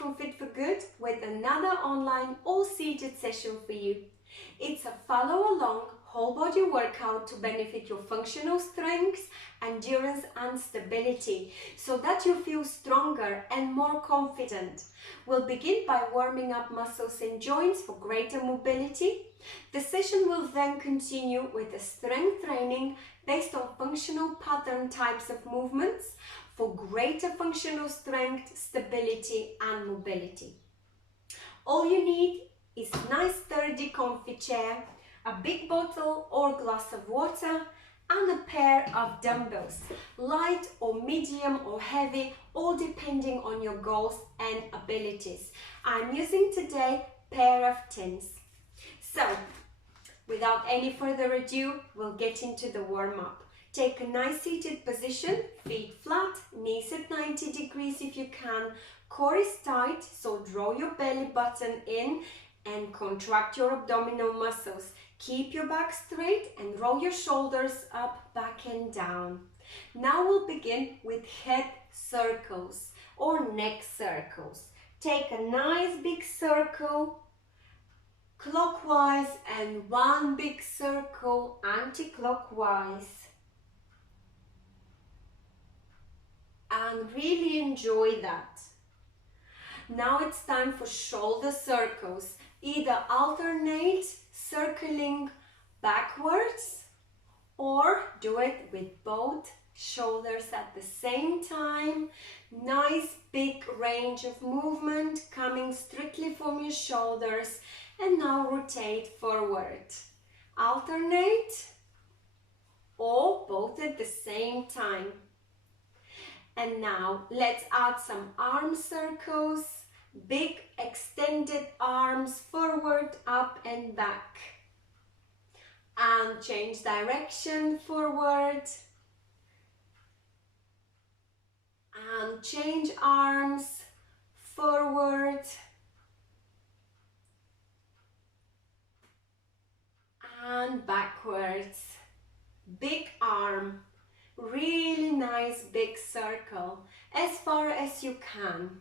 from Fit for Good with another online all-seated session for you. It's a follow-along whole body workout to benefit your functional strengths, endurance and stability so that you feel stronger and more confident. We'll begin by warming up muscles and joints for greater mobility. The session will then continue with a strength training based on functional pattern types of movements for greater functional strength, stability and mobility. All you need is a nice sturdy comfy chair, a big bottle or glass of water and a pair of dumbbells, light or medium or heavy, all depending on your goals and abilities. I'm using today a pair of 10s. So, without any further ado, we'll get into the warm-up. Take a nice seated position, feet flat, knees at 90 degrees if you can. Core is tight, so draw your belly button in and contract your abdominal muscles. Keep your back straight and roll your shoulders up, back and down. Now we'll begin with head circles or neck circles. Take a nice big circle clockwise and one big circle anti-clockwise. And really enjoy that. Now it's time for shoulder circles. Either alternate circling backwards or do it with both shoulders at the same time. Nice big range of movement coming strictly from your shoulders. And now rotate forward. Alternate or both at the same time. And now let's add some arm circles. Big extended arms forward, up and back. And change direction forward. And change arms forward. And backwards. Big arm. Really nice big circle as far as you can.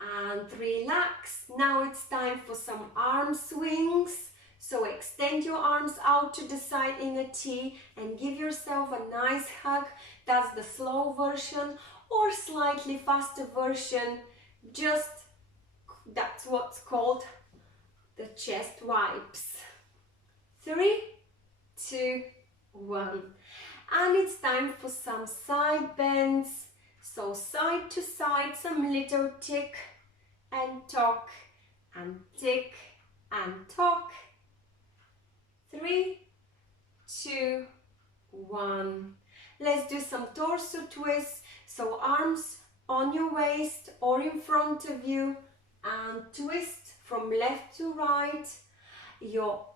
And relax. Now it's time for some arm swings. So extend your arms out to the side in a T and give yourself a nice hug. That's the slow version or slightly faster version. That's what's called the chest wipes. 3, 2, 1. And it's time for some side bends. So side to side, some little tick and tock and tick and tock. 3, 2, 1. Let's do some torso twists. So arms on your waist or in front of you and twist from left to right. Your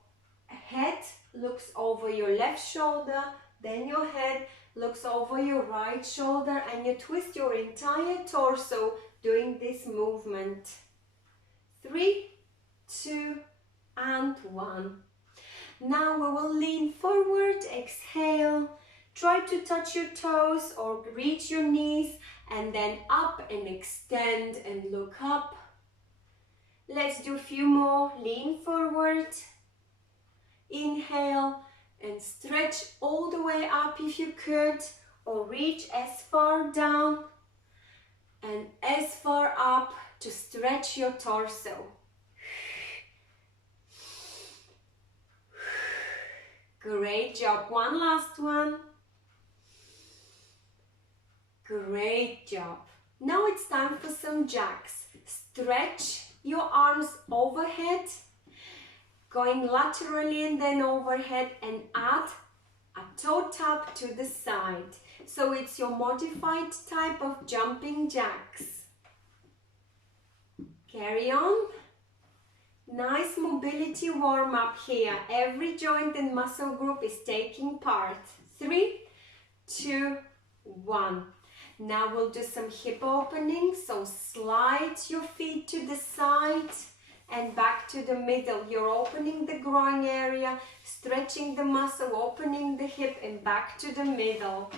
head looks over your left shoulder, then your head looks over your right shoulder and you twist your entire torso doing this movement. 3, 2 and 1. Now we will lean forward, exhale, try to touch your toes or reach your knees and then up and extend and look up. Let's do a few more. Lean forward, inhale and stretch all the way up if you could, or reach as far down and as far up to stretch your torso. Great job. One last one. Great job. Now it's time for some jacks. Stretch your arms overhead, going laterally and then overhead, and add a toe tap to the side. So it's your modified type of jumping jacks. Carry on. Nice mobility warm up here. Every joint and muscle group is taking part. 3, 2, 1. Now we'll do some hip opening. So slide your feet to the side and back to the middle. You're opening the groin area, stretching the muscle, opening the hip and back to the middle.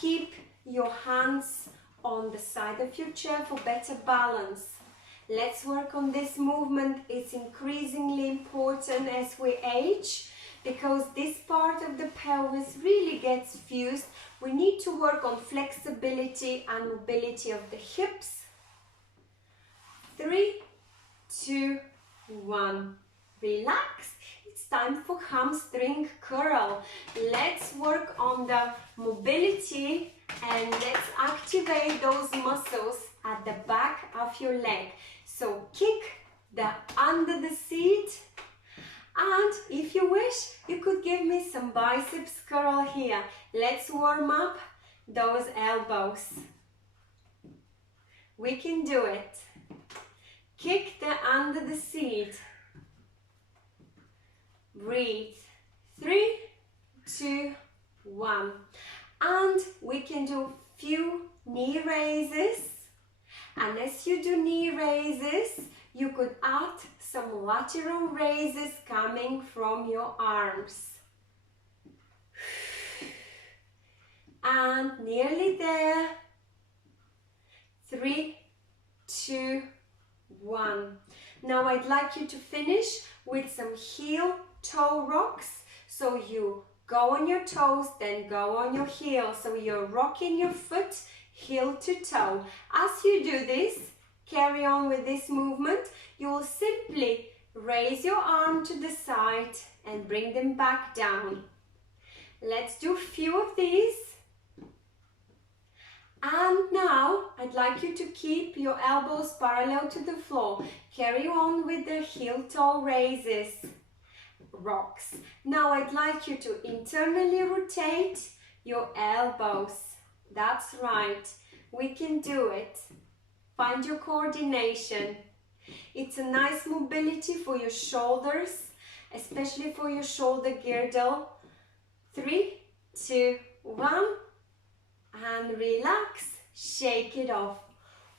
Keep your hands on the side of your chair for better balance. Let's work on this movement. It's increasingly important as we age because this part of the pelvis really gets fused. We need to work on flexibility and mobility of the hips. 3, 2, 1. Relax. It's time for hamstring curl. Let's work on the mobility and let's activate those muscles at the back of your leg. So kick the under the seat, and if you wish, you could give me some biceps curl here. Let's warm up those elbows. We can do it. Kick the under the seat. Breathe. 3, 2, 1. And we can do few knee raises. And as you do knee raises, you could add some lateral raises coming from your arms. And nearly there. 3, 2, 1. Now I'd like you to finish with some heel-toe rocks. So you go on your toes, then go on your heel. So you're rocking your foot heel to toe. As you do this, carry on with this movement. You will simply raise your arm to the side and bring them back down. Let's do a few of these. And now I'd like you to keep your elbows parallel to the floor. Carry on with the heel-toe raises, rocks. Now I'd like you to internally rotate your elbows. That's right, we can do it. Find your coordination. It's a nice mobility for your shoulders, especially for your shoulder girdle. 3, 2, 1. And relax, shake it off.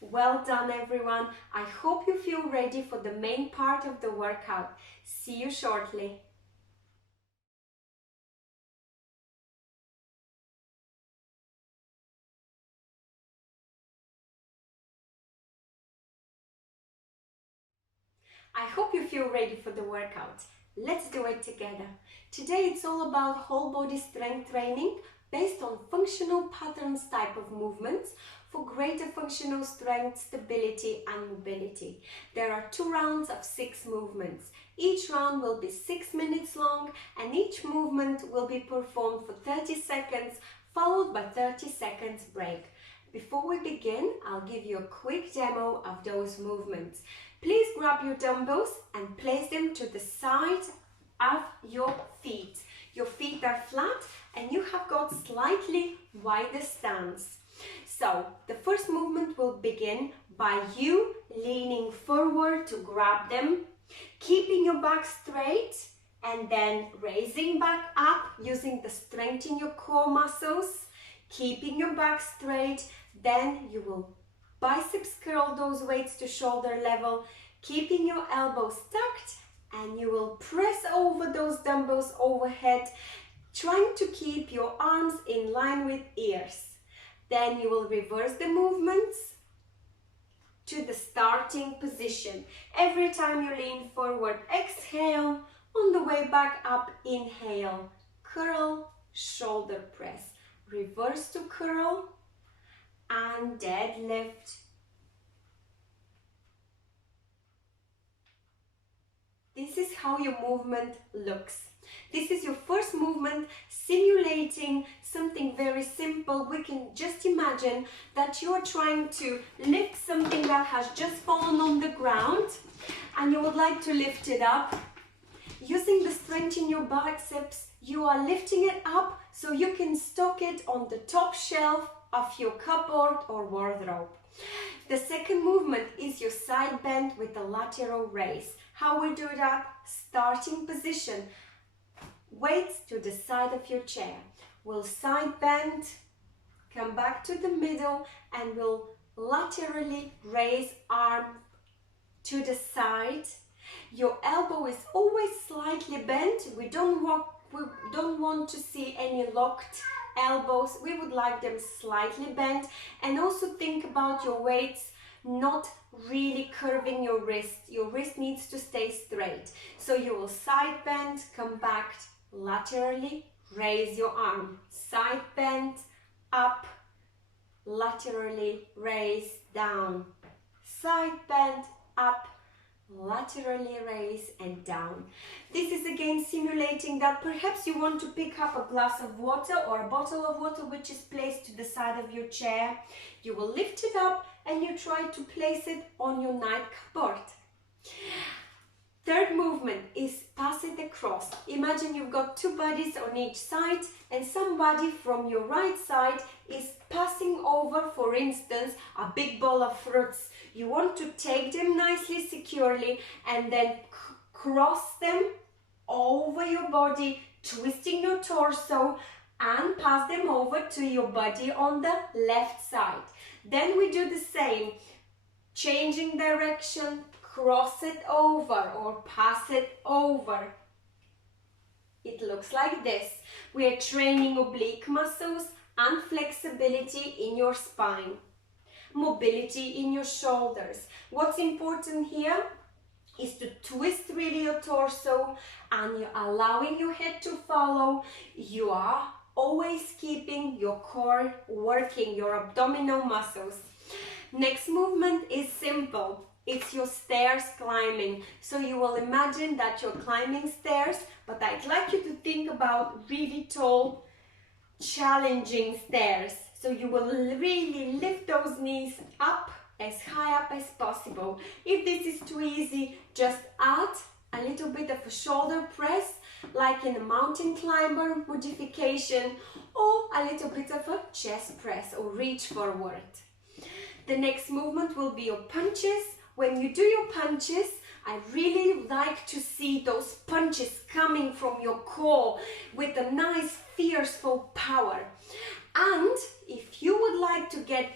Well done everyone. I hope you feel ready for the main part of the workout. See you shortly. I hope you feel ready for the workout. Let's do it together. Today it's all about whole body strength training based on functional patterns type of movements for greater functional strength, stability and mobility. There are 2 rounds of 6 movements. Each round will be 6 minutes long and each movement will be performed for 30 seconds followed by 30 seconds break. Before we begin, I'll give you a quick demo of those movements. Please grab your dumbbells and place them to the side of your feet. Your feet are flat and you have got slightly wider stance. So the first movement will begin by you leaning forward to grab them, keeping your back straight and then raising back up using the strength in your core muscles, keeping your back straight. Then you will biceps curl those weights to shoulder level, keeping your elbows tucked, and you will press over those dumbbells overhead, trying to keep your arms in line with ears. Then you will reverse the movements to the starting position. Every time you lean forward, exhale. On the way back up, inhale, curl, shoulder press, reverse to curl, and deadlift. This is how your movement looks. This is your first movement simulating something very simple. We can just imagine that you are trying to lift something that has just fallen on the ground and you would like to lift it up. Using the strength in your biceps, you are lifting it up so you can stock it on the top shelf of your cupboard or wardrobe. The second movement is your side bend with the lateral raise. How we do that? Starting position. Weights to the side of your chair. We'll side bend, come back to the middle, and we'll laterally raise arm to the side. Your elbow is always slightly bent. We don't want to see any locked elbows, we would like them slightly bent, and also think about your weights not really curving your wrist. Your wrist needs to stay straight. So you will side bend, come back laterally, raise your arm, side bend, up, laterally, raise, down, side bend, up, laterally raise and down. This is again simulating that perhaps you want to pick up a glass of water or a bottle of water which is placed to the side of your chair. You will lift it up and you try to place it on your night cupboard. Third movement is pass it across. Imagine you've got two bodies on each side and somebody from your right side is passing over, for instance, a big bowl of fruits. You want to take them nicely, securely, and then cross them over your body, twisting your torso, and pass them over to your body on the left side. Then we do the same, changing direction, cross it over or pass it over. It looks like this. We are training oblique muscles and flexibility in your spine, mobility in your shoulders. What's important here is to twist really your torso and you're allowing your head to follow. You are always keeping your core working, your abdominal muscles. Next movement is simple. It's your stairs climbing. So you will imagine that you're climbing stairs, but I'd like you to think about really tall, challenging stairs. So you will really lift those knees up, as high up as possible. If this is too easy, just add a little bit of a shoulder press, like in a mountain climber modification, or a little bit of a chest press or reach forward. The next movement will be your punches. When you do your punches, I really like to see those punches coming from your core with a nice, fierceful power. And if you would like to get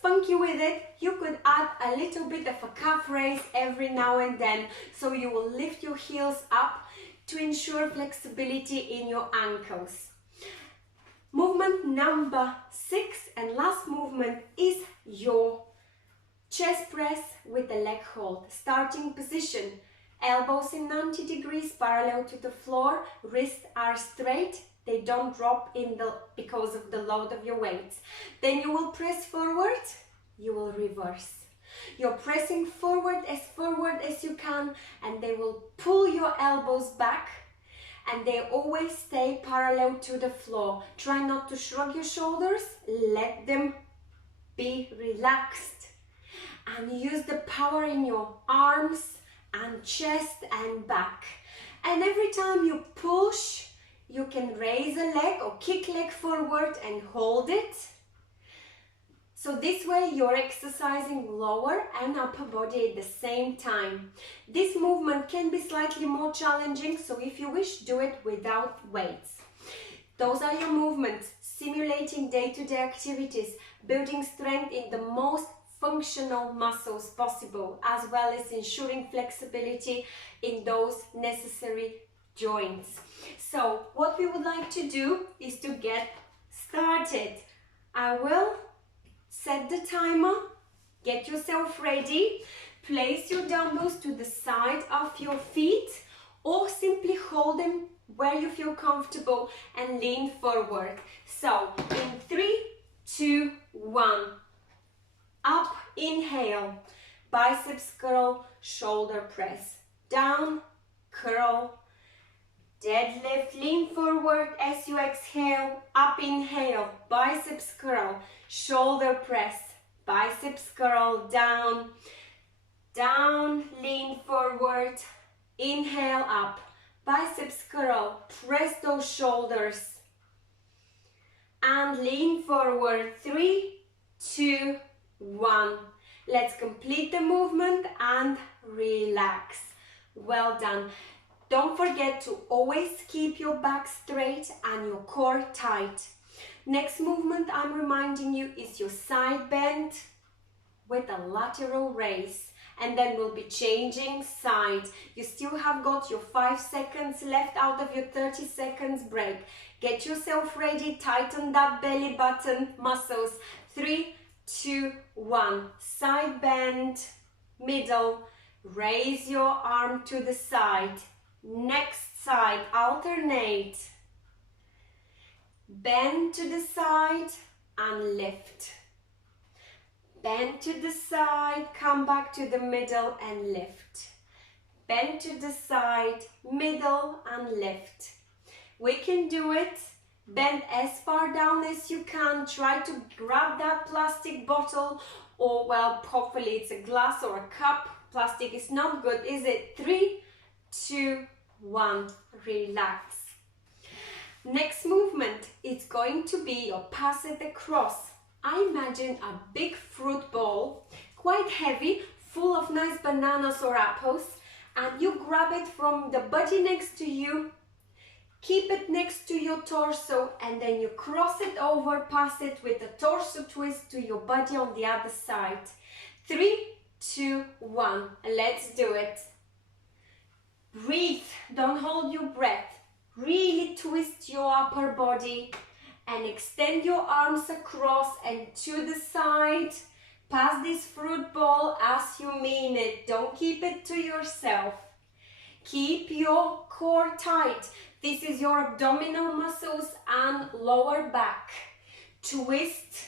funky with it, you could add a little bit of a calf raise every now and then. So you will lift your heels up to ensure flexibility in your ankles. Movement number 6 and last movement is your chest press with the leg hold. Starting position, elbows in 90 degrees parallel to the floor, wrists are straight, they don't drop because of the load of your weight. Then you will press forward, you will reverse. You're pressing forward as you can, and they will pull your elbows back, and they always stay parallel to the floor. Try not to shrug your shoulders, let them be relaxed. And use the power in your arms and chest and back. And every time you push, you can raise a leg or kick leg forward and hold it. So this way you're exercising lower and upper body at the same time. This movement can be slightly more challenging, so if you wish, do it without weights. Those are your movements, simulating day-to-day activities, building strength in the most functional muscles possible, as well as ensuring flexibility in those necessary joints. So what we would like to do is to get started. I will set the timer, get yourself ready, place your dumbbells to the side of your feet or simply hold them where you feel comfortable and lean forward. So in 3, 2, 1. Up, inhale, biceps curl, shoulder press, down, curl, deadlift, lean forward as you exhale, up, inhale, biceps curl, shoulder press, biceps curl, down, down, lean forward, inhale, up, biceps curl, press those shoulders, and lean forward, 3, 2, 1. Let's complete the movement and relax. Well done. Don't forget to always keep your back straight and your core tight. Next movement I'm reminding you is your side bend with a lateral raise. and then we'll be changing side. You still have got your 5 seconds left out of your 30 seconds break. Get yourself ready, tighten that belly button muscles. 3, 2, 1. Side bend, middle, raise your arm to the side. Next side, alternate. Bend to the side and lift. Bend to the side, come back to the middle and lift. Bend to the side, middle and lift. We can do it. Bend as far down as you can. Try to grab that plastic bottle, or well, hopefully it's a glass or a cup. Plastic is not good, is it? 3, 2, 1. Relax. Next movement, it's going to be your pass it across. I imagine a big fruit bowl, quite heavy, full of nice bananas or apples, and you grab it from the body next to you, keep it next to your torso, and then you cross it over, pass it with a torso twist to your body on the other side. 3, 2, 1. Let's do it. Breathe, don't hold your breath. Really twist your upper body and extend your arms across and to the side. Pass this fruit bowl as you mean it. Don't keep it to yourself. Keep your core tight. This is your abdominal muscles and lower back. Twist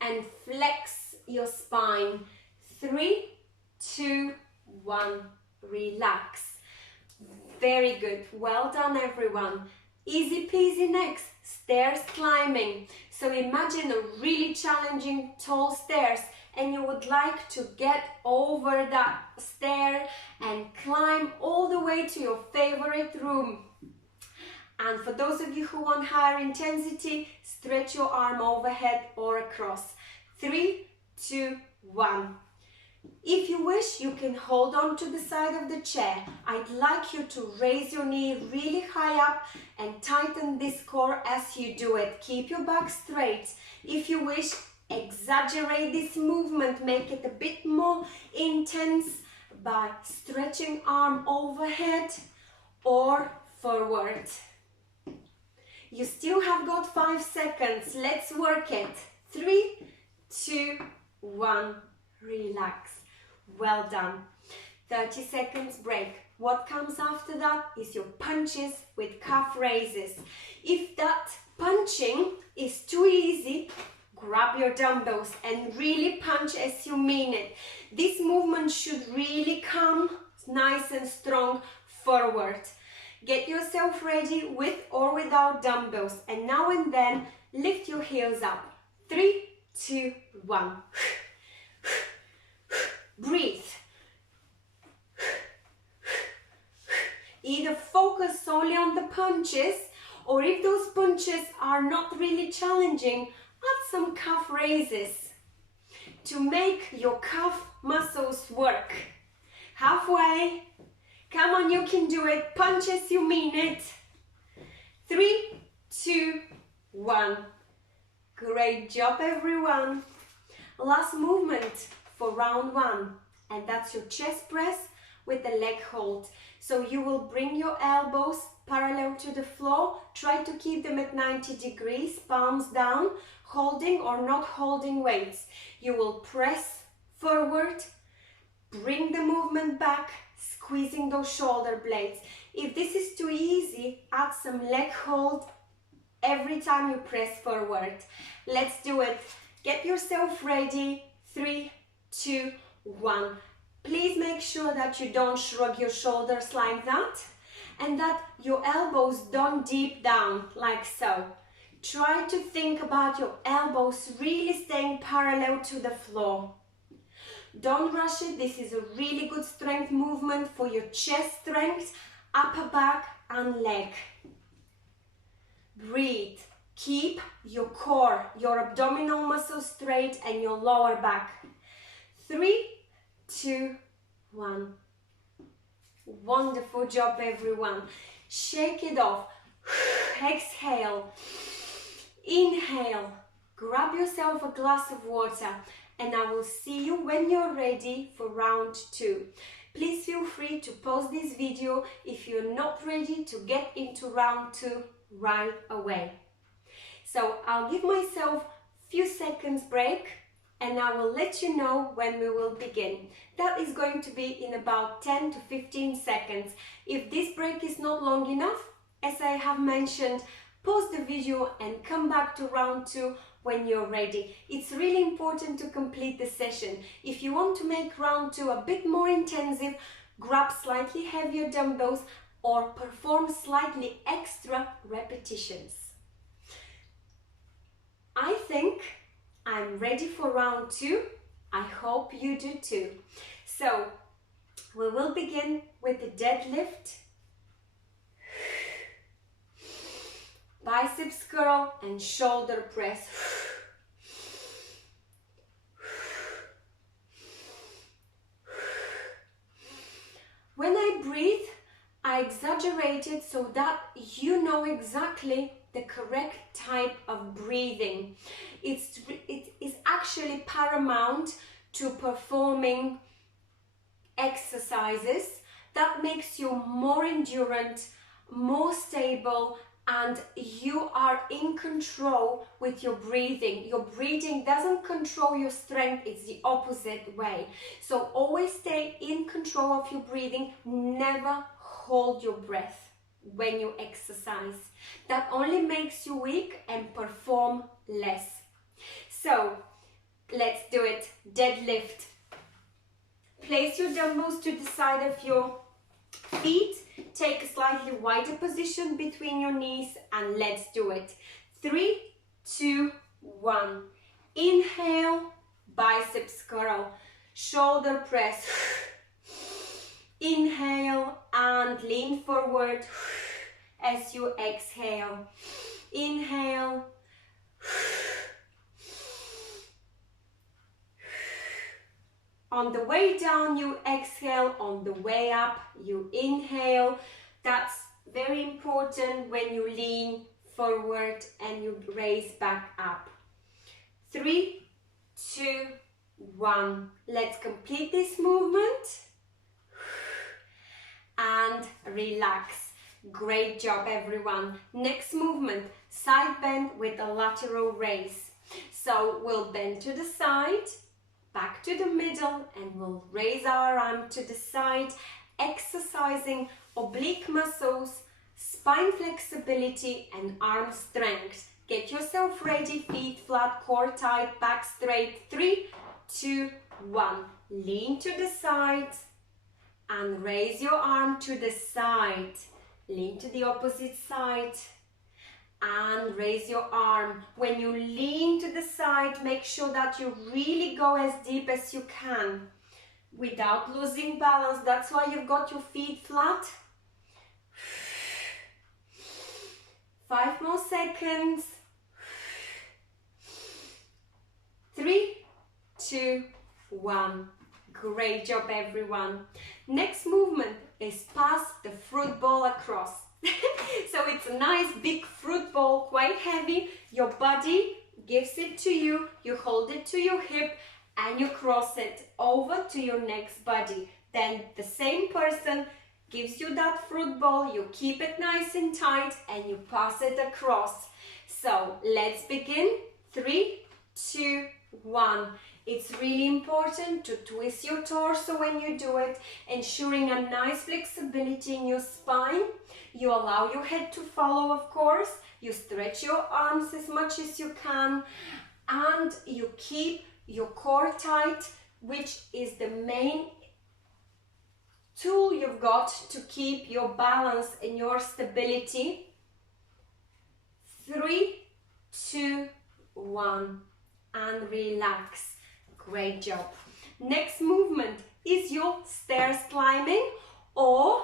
and flex your spine. 3, 2, 1. Relax. Very good. Well done, everyone. Easy peasy next. Stairs climbing. So imagine a really challenging tall stairs, and you would like to get over that stair and climb all the way to your favorite room. And for those of you who want higher intensity, stretch your arm overhead or across. 3, 2, 1. If you wish, you can hold on to the side of the chair. I'd like you to raise your knee really high up and tighten this core as you do it. Keep your back straight. If you wish, exaggerate this movement, make it a bit more intense by stretching arm overhead or forward. You still have got 5 seconds. Let's work it. 3, 2, 1. Relax. Well done. 30 seconds break. What comes after that is your punches with calf raises. If that punching is too easy, grab your dumbbells and really punch as you mean it. This movement should really come nice and strong forward. Get yourself ready with or without dumbbells, and now and then lift your heels up. 3, 2, 1. Breathe. Either focus solely on the punches, or if those punches are not really challenging, add some calf raises to make your calf muscles work. Halfway. Come on, you can do it. Punch as you mean it. 3, 2, 1. Great job, everyone. Last movement for round 1, and that's your chest press with the leg hold. So you will bring your elbows parallel to the floor. Try to keep them at 90 degrees, palms down, holding or not holding weights. You will press forward, bring the movement back, squeezing those shoulder blades. If this is too easy, add some leg hold every time you press forward. Let's do it. Get yourself ready. 3, 2, 1. Please make sure that you don't shrug your shoulders like that, and that your elbows don't deep down like so. Try to think about your elbows really staying parallel to the floor. Don't rush it. This is a really good strength movement for your chest strength, upper back and leg. Breathe. Keep your core, your abdominal muscles straight and your lower back. 3, 2, 1. Wonderful job, everyone. Shake it off. Exhale. Inhale. Grab yourself a glass of water and I will see you when you're ready for round 2. Please feel free to pause this video if you're not ready to get into round 2 right away. So I'll give myself a few seconds break and I will let you know when we will begin. That is going to be in about 10 to 15 seconds. If this break is not long enough, as I have mentioned, pause the video and come back to round 2 when you're ready. It's really important to complete the session. If you want to make round 2 a bit more intensive, grab slightly heavier dumbbells or perform slightly extra repetitions. I think I'm ready for round 2. I hope you do too. So we will begin with the deadlift, biceps curl and shoulder press. When I breathe, I exaggerate it so that you know exactly the correct type of breathing. It is actually paramount to performing exercises that makes you more endurant, more stable, and you are in control with your breathing. Your breathing doesn't control your strength, it's the opposite way. So always stay in control of your breathing, never hold your breath when you exercise. That only makes you weak and perform less. So let's do it. Deadlift. Place your dumbbells to the side of your feet. Take a slightly wider position between your knees and let's do it. 3, 2, 1. Inhale, biceps curl, shoulder press. Inhale and lean forward as you exhale. Inhale. On the way down, you exhale. On the way up, you inhale. That's very important when you lean forward and you raise back up. 3, 2, 1. Let's complete this movement. And relax. Great job, everyone. Next movement, side bend with a lateral raise. So we'll bend to the side, back to the middle, and we'll raise our arm to the side, exercising oblique muscles, spine flexibility, and arm strength. Get yourself ready, feet flat, core tight, back straight. 3, 2, 1. Lean to the side and raise your arm to the side. Lean to the opposite side and raise your arm. When you lean to the side, make sure that you really go as deep as you can without losing balance. That's why you've got your feet flat. 5 more seconds. 3, 2, 1. Great job, everyone. Next movement is pass the fruit ball across. So it's a nice big fruit ball, quite heavy. Your body gives it to you, you hold it to your hip and you cross it over to your next body. Then the same person gives you that fruit ball, you keep it nice and tight and you pass it across. So let's begin. 3, 2, 1. It's really important to twist your torso when you do it, ensuring a nice flexibility in your spine. You allow your head to follow, of course. You stretch your arms as much as you can and you keep your core tight, which is the main tool you've got to keep your balance and your stability. 3, 2, 1, and relax. Great job. Next movement is your stairs climbing or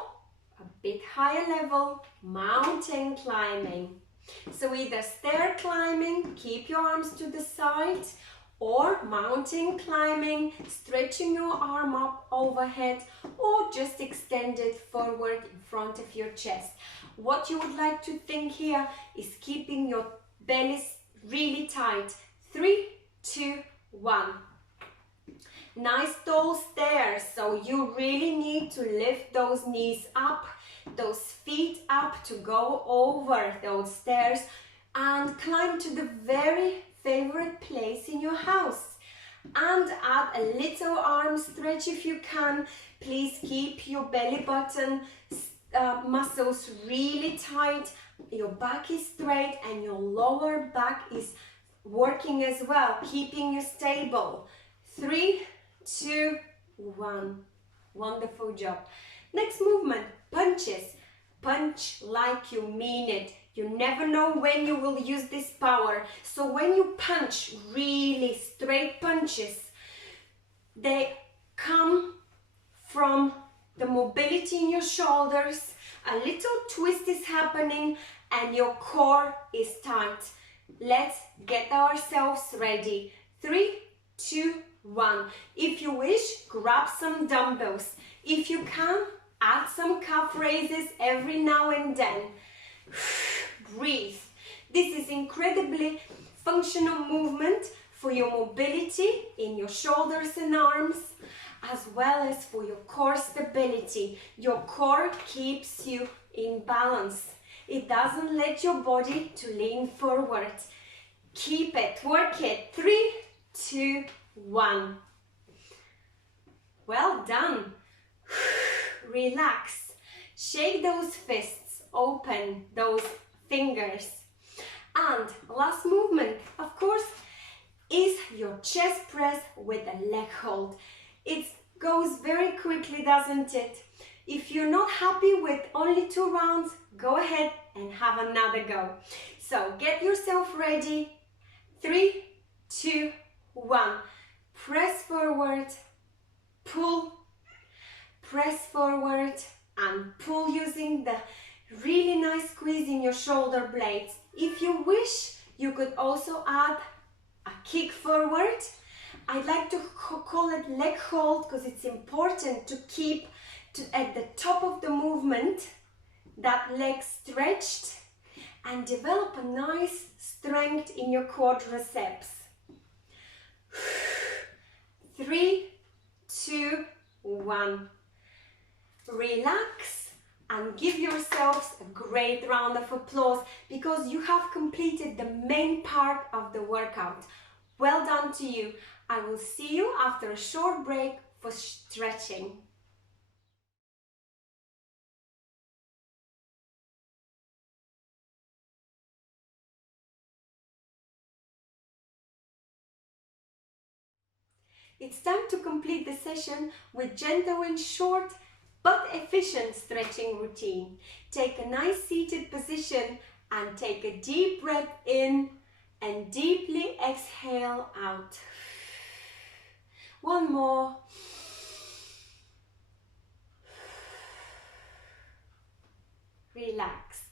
a bit higher level, mountain climbing. So either stair climbing, keep your arms to the side, or mountain climbing, stretching your arm up overhead, or just extend it forward in front of your chest. What you would like to think here is keeping your belly really tight. 3, 2, 1. Nice tall stairs, so you really need to lift those knees up, those feet up to go over those stairs and climb to the very favorite place in your house. And add a little arm stretch if you can. Please keep your belly button muscles really tight. Your back is straight and your lower back is working as well, keeping you stable. 3, 2, 1. Wonderful job. Next movement, punches. Punch like you mean it. You never know when you will use this power. So when you punch really straight punches, they come from the mobility in your shoulders, a little twist is happening and your core is tight. Let's get ourselves ready. 3, 2, 1. If you wish, grab some dumbbells. If you can, add some calf raises every now and then. Breathe. This is incredibly functional movement for your mobility in your shoulders and arms, as well as for your core stability. Your core keeps you in balance. It doesn't let your body to lean forward. Keep it, work it. 3, 2, 1. Well done. Relax. Shake those fists, open those fingers. And last movement, of course, is your chest press with a leg hold. It goes very quickly, doesn't it? If you're not happy with only 2 rounds, go ahead and have another go. So get yourself ready. 3, 2, 1. Press forward, pull, press forward and pull using the really nice squeeze in your shoulder blades. If you wish, you could also add a kick forward. I'd like to call it leg hold because it's important to keep at the top of the movement that leg stretched and develop a nice strength in your quadriceps. 3, 2, 1. Relax and give yourselves a great round of applause because you have completed the main part of the workout. Well done to you. I will see you after a short break for stretching. It's time to complete the session with gentle and short but efficient stretching routine. Take a nice seated position and take a deep breath in and deeply exhale out. One more. Relax.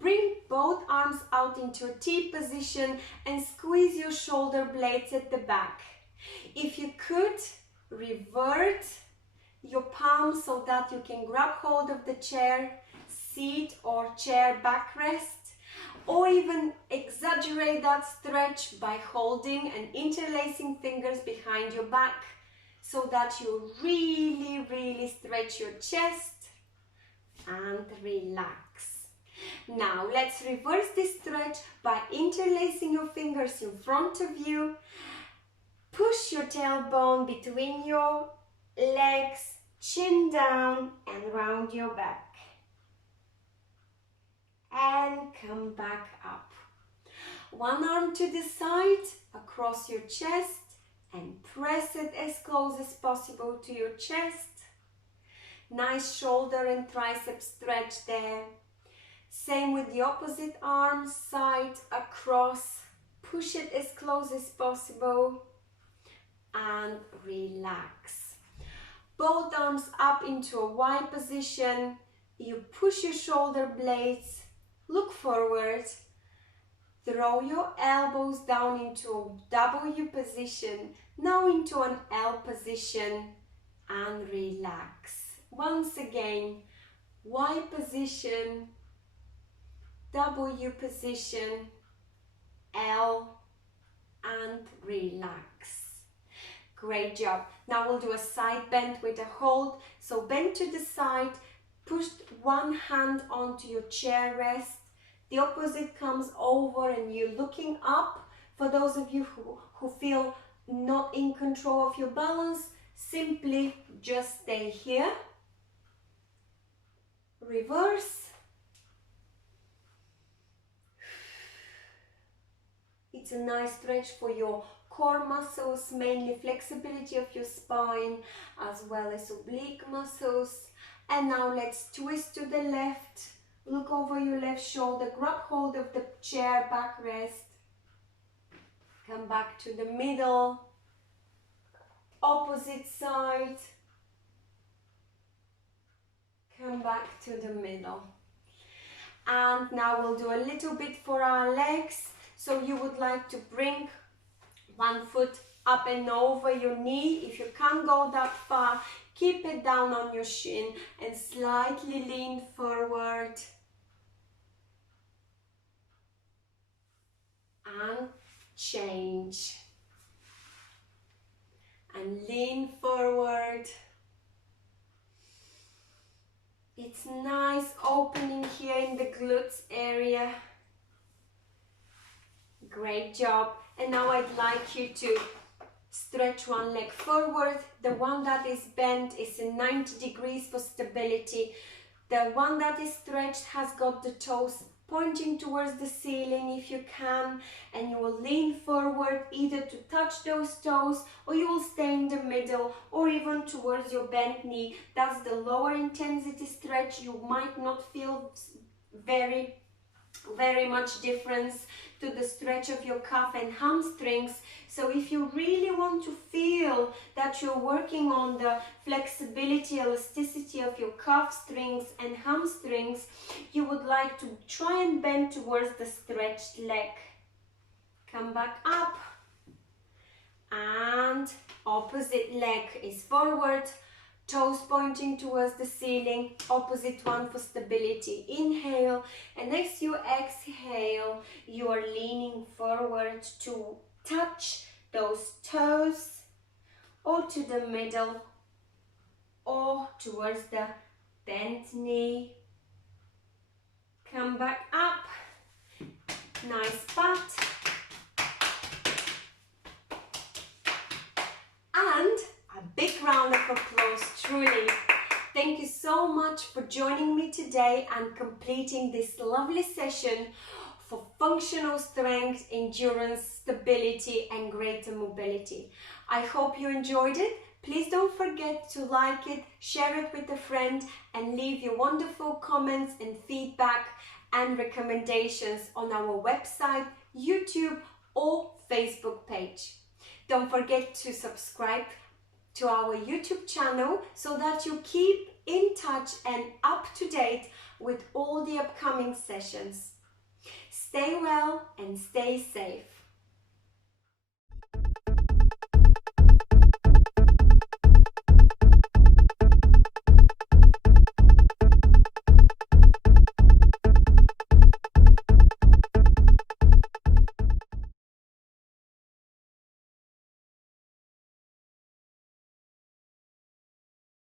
Bring both arms out into a T position and squeeze your shoulder blades at the back. If you could, revert your palms so that you can grab hold of the chair, seat or chair backrest, or even exaggerate that stretch by holding and interlacing fingers behind your back so that you really stretch your chest and relax. Now let's reverse this stretch by interlacing your fingers in front of you. Push your tailbone between your legs, chin down and round your back. And come back up. One arm to the side, across your chest and press it as close as possible to your chest. Nice shoulder and tricep stretch there. Same with the opposite arm, side, across. Push it as close as possible and relax. Both arms up into a Y position. You push your shoulder blades, look forward, throw your elbows down into a W position, now into an L position and relax. Once again, Y position, W position, L and relax. Great job. Now we'll do a side bend with a hold. So bend to the side, push one hand onto your chair rest. The opposite comes over and you're looking up. For those of you who feel not in control of your balance, simply just stay here. Reverse. It's a nice stretch for your core muscles, mainly flexibility of your spine, as well as oblique muscles. And now let's twist to the left. Look over your left shoulder, grab hold of the chair backrest. Come back to the middle. Opposite side. Come back to the middle. And now we'll do a little bit for our legs. So you would like to bring one foot up and over your knee. If you can't go that far, keep it down on your shin and slightly lean forward. And change. And lean forward. It's nice opening here in the glutes area. Great job. And now I'd like you to stretch one leg forward. The one that is bent is in 90 degrees for stability. The one that is stretched has got the toes pointing towards the ceiling if you can, and you will lean forward either to touch those toes, or you will stay in the middle, or even towards your bent knee. That's the lower intensity stretch. You might not feel very much difference to the stretch of your calf and hamstrings. So if you really want to feel that you're working on the flexibility, elasticity of your calf strings and hamstrings, you would like to try and bend towards the stretched leg. Come back up, and opposite leg is forward, toes pointing towards the ceiling, opposite one for stability. Inhale, and as you exhale, you are leaning forward to touch those toes, or to the middle, or towards the bent knee. Come back up, nice butt, and a big round of applause, truly. Thank you so much for joining me today and completing this lovely session for functional strength, endurance, stability, and greater mobility. I hope you enjoyed it. Please don't forget to like it, share it with a friend, and leave your wonderful comments and feedback and recommendations on our website, YouTube, or Facebook page. Don't forget to subscribe to our YouTube channel so that you keep in touch and up to date with all the upcoming sessions. Stay well and stay safe.